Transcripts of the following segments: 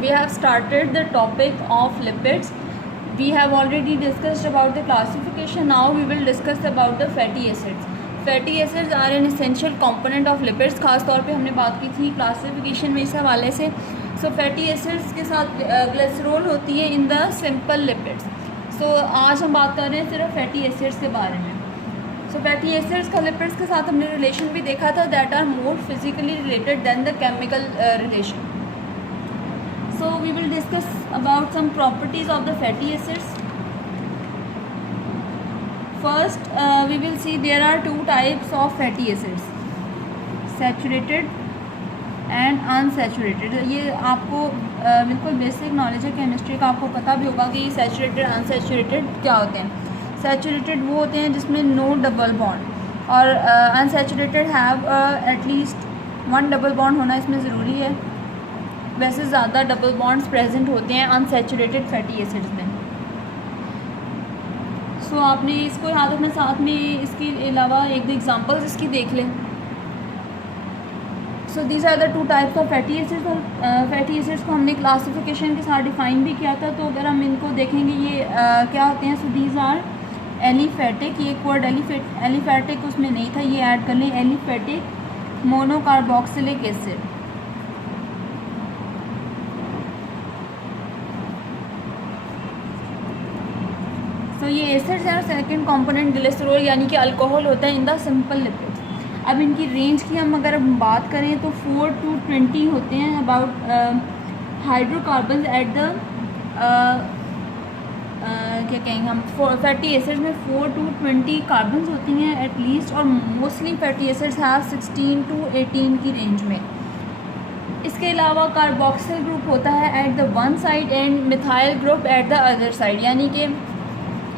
we have started the topic of lipids. We have already discussed about the classification. Now we will discuss about the fatty acids. Fatty acids are an essential component of lipids. खास तौर पे हमने बात की थी classification में इस हवाले से. So fatty acids के साथ ग्लिसरॉल होती है in the simple lipids. So आज हम बात कर रहे हैं सिर्फ fatty acids के बारे में. So fatty acids का lipids के साथ हमने relation भी देखा था, that are more physically related than the chemical relation. So we will discuss about some properties of the fatty acids. First, we will see there are two types of fatty acids, saturated and unsaturated. ये आपको बिल्कुल basic knowledge है chemistry का, आपको पता भी होगा कि सैचुरेटेड अनसैचुरेटेड क्या होते हैं. सैचुरेटेड वो होते हैं जिसमें नो डबल बॉन्ड, और unsaturated have at least one double bond होना इसमें ज़रूरी है. वैसे ज़्यादा डबल बॉन्ड्स प्रेजेंट होते हैं अनसैचुरेटेड फैटी एसिड्स में. सो आपने इसको याद रखना, साथ में इसके अलावा एक दो एग्जांपल्स इसकी देख लें. So these are the two types of fatty acids. और फैटी एसिड्स को हमने क्लासिफिकेशन के साथ डिफाइन भी किया था. तो अगर हम इनको देखेंगे ये क्या होते हैं. So these are aliphatic. ये वर्ड एलिफैटिक उसमें नहीं था, ये ऐड कर लें. Aliphatic monocarboxylic acid. तो ये एसिड्स हैं. सेकंड कंपोनेंट ग्लिसरॉल यानी कि अल्कोहल होता है इन द सिंपल लिपिड्स. अब इनकी रेंज की हम अगर बात करें तो 4 to 20 होते हैं अबाउट हाइड्रोकार्बन एट द क्या कहेंगे हम फैटी एसिड्स में 4 to 20 कार्बन्स होती हैं एटलीस्ट, और mostly fatty acids have 16 to 18 की रेंज में. इसके अलावा कार्बोक्सिल ग्रुप होता है at the one side and methyl group at the other side. यानी कि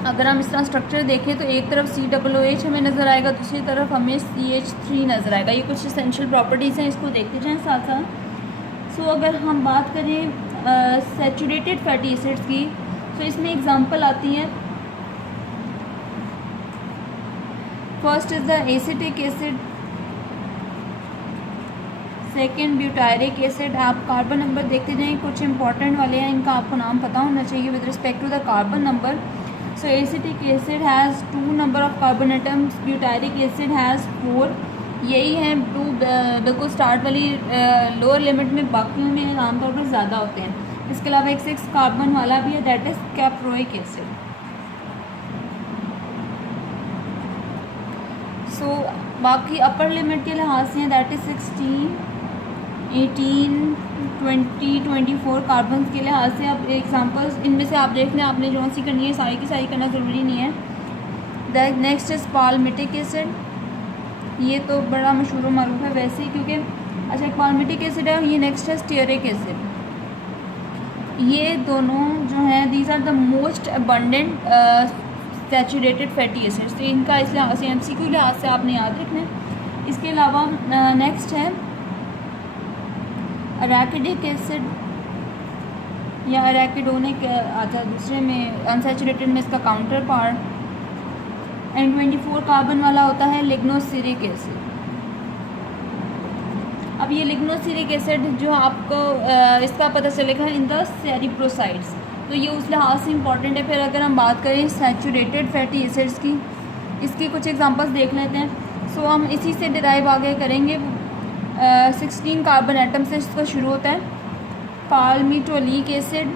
अगर हम इस तरह स्ट्रक्चर देखें तो एक तरफ COOH हमें नज़र आएगा, दूसरी तरफ हमें CH3 नज़र आएगा. ये कुछ एसेंशियल प्रॉपर्टीज़ हैं, इसको देखते जाएं साथ साथ. सो अगर हम बात करें सैचुरेटेड फैटी एसिड्स की, तो इसमें एग्जांपल आती हैं. First is the acetic acid, second butyric acid. आप कार्बन नंबर देखते जाएँ, कुछ इंपॉर्टेंट वाले हैं, इनका आपको नाम पता होना चाहिए with respect to the carbon number. So acidic acid has 2 number of carbon atoms, butyric acid has 4. यही है 2 बिल्कुल स्टार्ट वाली लोअर लिमिट में, बाकियों में आमतौर पर ज़्यादा होते हैं. इसके अलावा एक 6 कार्बन वाला भी है, दैट इज़ कैप्रोइक एसिड. सो बाकी अपर लिमिट के लिहाज से दैट इज़ 16, 18, 20, 24 कार्बन के लिहाज से. अब एग्जांपल्स इनमें से आप देख लें, आपने जो सी करनी है सारी की सारी करना ज़रूरी नहीं है. The next is palmitic acid. ये तो बड़ा मशहूर मरूफ है वैसे ही, क्योंकि अच्छा एक पाल्मिटिक एसिड है. ये नेक्स्ट है स्टीयरिक एसिड. ये दोनों जो हैं these are the most abundant saturated fatty acids. तो इनका इस लिहाज से MCQ लिहाज से आपने याद रखना है. इसके अलावा नेक्स्ट है अराकिडिक एसिड या अराकिडोनिक आता है दूसरे में, अनसैचुरेटेड में इसका काउंटर पार्ट. एंड 24 कार्बन वाला होता है लिग्नोसिरिक एसिड. अब ये लिग्नोसिरिक एसिड जो आपको इसका पता चलेगा इन द सेरिप्रोसाइड्स, तो ये उस लिहाज से इम्पॉर्टेंट है. फिर अगर हम बात करें सैचुरेटेड फैटी एसिड्स की, इसकी कुछ एग्जांपल्स देख लेते हैं. सो हम इसी से डिराइव आगे करेंगे. 16 कार्बन एटम से इसका शुरू होता है. पाल्मिटोलिक एसिड,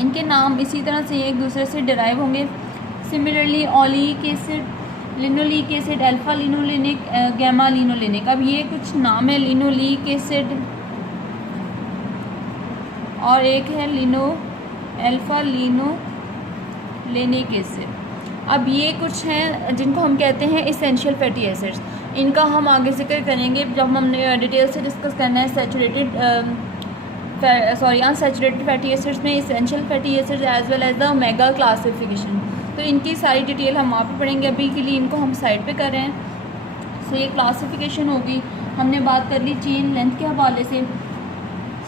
इनके नाम इसी तरह से एक दूसरे से डिराइव होंगे. Similarly oleic acid, linoleic acid, alpha linolenic, gamma linolenic. अब ये कुछ नाम है, लिनोलिक एसिड और एक है अल्फा लिनोलेनिक एसिड. अब ये कुछ हैं जिनको हम कहते हैं इसेंशियल फैटी एसिड्स. इनका हम आगे जिक्र करेंगे जब हमने डिटेल से डिस्कस करना है सैचुरेटेड अनसैचुरेटेड फैटी एसिड्स में essential fatty acids as well as the omega classification. तो इनकी सारी डिटेल हम वहाँ पे पढ़ेंगे. अभी के लिए इनको हम साइड पे कर रहे हैं. सो ये क्लासिफिकेशन होगी. हमने बात कर ली चेन लेंथ के हवाले से.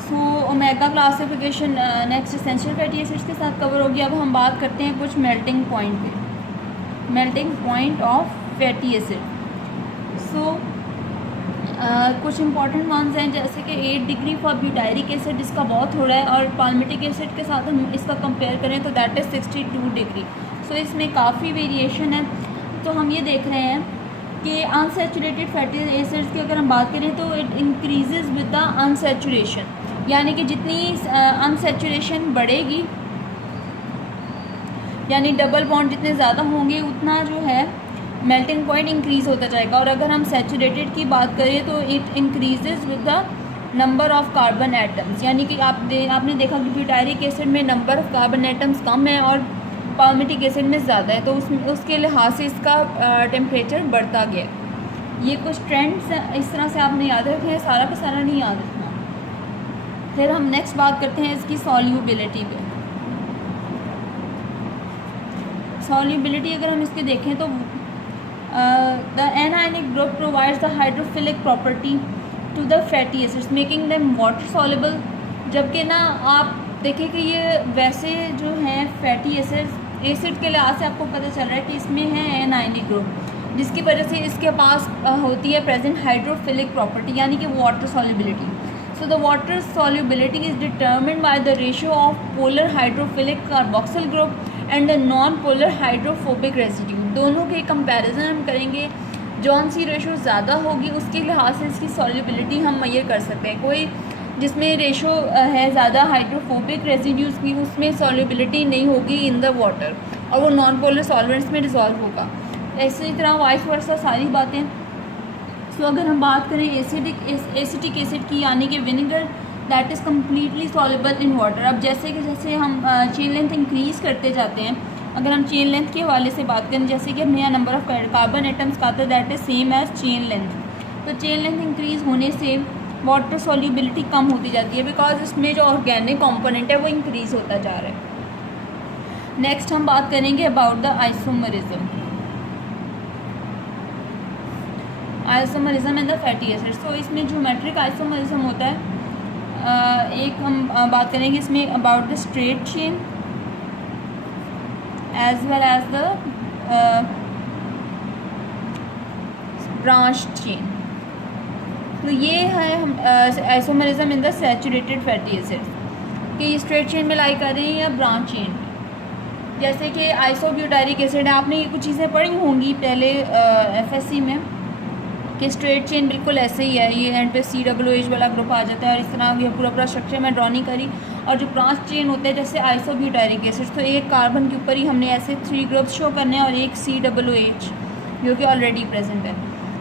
So omega classification next essential fatty acids के साथ कवर होगी. अब हम बात करते हैं कुछ मेल्टिंग पॉइंट पे, melting point of fatty acid. So कुछ इंपॉर्टेंट वंस हैं जैसे कि 8 डिग्री फॉर ब्यूटायरिक एसिड, जिसका बहुत थोड़ा है, और पाल्मिटिक एसिड के साथ हम इसका कंपेयर करें तो दैट इज़ 62 डिग्री। सो इसमें काफ़ी वेरिएशन है। तो हम ये देख रहे हैं कि अनसैचुरेटेड फैटी एसिड्स की अगर हम बात करें तो it increases with the unsaturation, यानी कि जितनी अनसैचुरेशन बढ़ेगी, यानी डबल बॉन्ड जितने ज़्यादा होंगे उतना जो है मेल्टिंग पॉइंट इंक्रीज़ होता जाएगा। और अगर हम सैचुरेटेड की बात करें तो it increases with the number of carbon atoms, यानी कि आपने देखा कि ब्यूटायरिक एसिड में number of carbon atoms come है और पाल्मिटिक एसिड में ज़्यादा है, तो उसके लिहाज से इसका टेम्परेचर बढ़ता गया। ये कुछ ट्रेंड्स इस तरह से आपने याद रखे हैं, सारा का सारा नहीं याद रखना। फिर हम नेक्स्ट बात करते हैं इसकी सॉल्यूबिलिटी पे। सॉल्यूबिलिटी अगर हम इसके देखें तो the anionic group provides the hydrophilic property to the fatty acids making them water soluble, जबकि ना आप देखें कि ये वैसे जो हैं फैटी एसिड के लिहाज से आपको पता चल रहा है कि इसमें है एनायनिक ग्रुप, जिसकी वजह से इसके पास होती है प्रेजेंट हाइड्रोफिलिक प्रॉपर्टी, यानी कि water solubility. So the water solubility is determined by the ratio of polar hydrophilic carboxyl group and the non-polar hydrophobic residue। दोनों के कंपैरिजन हम करेंगे, जौन सी रेशो ज़्यादा होगी उसके लिहाज से इसकी सॉल्युबिलिटी हम मेजर कर सकते हैं। कोई जिसमें रेशो है ज़्यादा हाइड्रोफोबिक रेजिड्यूज़ की, उसमें सॉल्युबिलिटी नहीं होगी इन द वाटर और वो नॉन पोलर सॉल्वेंट्स में डिज़ोल्व होगा। इसी तरह वाइस वर्सा सारी बातें। तो अगर हम बात करें एसिटिक एसिड की, यानी कि vinegar, that is completely soluble in water. अब जैसे कि जैसे हम चेन लेंथ इंक्रीज़ करते जाते हैं, अगर हम चेन लेंथ के हवाले से बात करें, जैसे कि नया नंबर ऑफ़ कार्बन एटम्स का आता है that is same as chain length, तो चेन लेंथ इंक्रीज़ होने से वाटर सॉल्युबिलिटी कम होती जाती है, बिकॉज इसमें जो ऑर्गेनिक कंपोनेंट है वो इंक्रीज़ होता जा रहा है। नेक्स्ट हम बात करेंगे about the isomerism in the fatty acids. तो इसमें ज्योमेट्रिक आइसोमरिज्म होता है। एक हम बात करेंगे इसमें about the straight chain as well as the branch chain. तो ये है isomerism in the saturated fatty acids, कि ये स्ट्रेट चेन में लाई कर रहे हैं या ब्रांच चेन में। जैसे कि आइसोब्यूटारिक एसिड है, आपने ये कुछ चीज़ें पढ़ी होंगी पहले FSC में, कि स्ट्रेट चेन बिल्कुल ऐसे ही है, ये एंड पे COOH वाला ग्रुप आ जाता है और इस तरह ये पूरा स्ट्रक्चर मैं ड्रॉ नहीं करी। और जो ब्रांच चेन होते हैं जैसे आइसोब्यूटारिक एसिड, तो एक कार्बन के ऊपर ही हमने ऐसे 3 ग्रुप्स शो करने हैं और एक COOH जो कि ऑलरेडी प्रेजेंट है।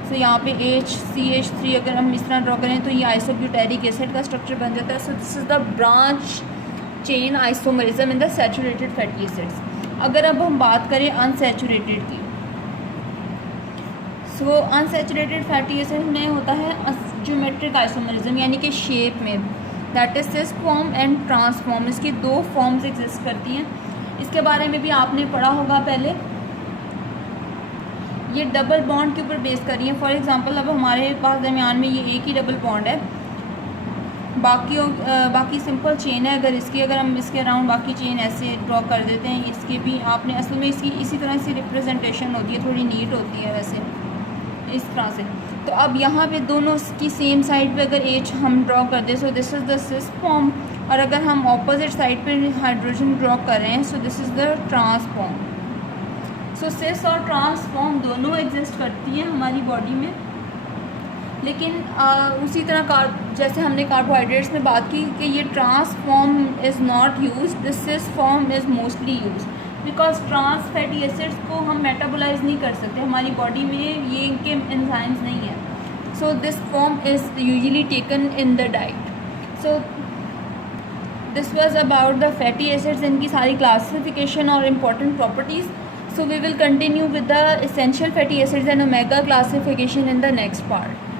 सो यहाँ पे CH3 अगर हम इस तरह ड्रॉ करें तो ये आइसोब्यूटारिक एसिड का स्ट्रक्चर बन जाता है। So this is the branch chain isomerism in the saturated fatty acids. अगर अब हम बात करें अनसैचुरेटेड की, सो अनसैचुरेटेड फैटी एसिड में होता है ज्योमेट्रिक आइसोमरिज्म, यानी कि शेप में, that is cis form and trans form. इसकी 2 फॉर्म्स एग्जिस्ट करती हैं। इसके बारे में भी आपने पढ़ा होगा पहले। ये डबल बॉन्ड के ऊपर बेस कर रही है। फॉर एग्जांपल अब हमारे पास दरमियान में ये एक ही डबल बॉन्ड है, बाकी सिंपल चेन है। अगर हम इसके अराउंड बाकी चेन ऐसे ड्रॉ कर देते हैं, इसके भी आपने असल में इसकी इसी तरह से रिप्रेजेंटेशन होती है, थोड़ी नीट होती है वैसे इस तरह से। तो अब यहाँ पे दोनों की सेम साइड पे अगर H हम ड्रॉ कर दें, so this is the cis form, और अगर हम ऑपोजिट साइड पे हाइड्रोजन ड्रॉ कर रहे हैं, so this is the trans form. So cis और ट्रांस फॉर्म दोनों एग्जिस्ट करती हैं हमारी बॉडी में, लेकिन उसी तरह जैसे हमने कार्बोहाइड्रेट्स में बात की कि ये trans form is not used, this cis form is mostly used, because trans fatty acids को हम मेटाबोलाइज नहीं कर सकते, हमारी बॉडी में ये इनके एंजाइम्स नहीं है। So this form is usually taken in the diet. So this was about the fatty acids, इनकी सारी क्लासिफिकेशन और important properties. So we will continue with the essential fatty acids and omega classification in the next part.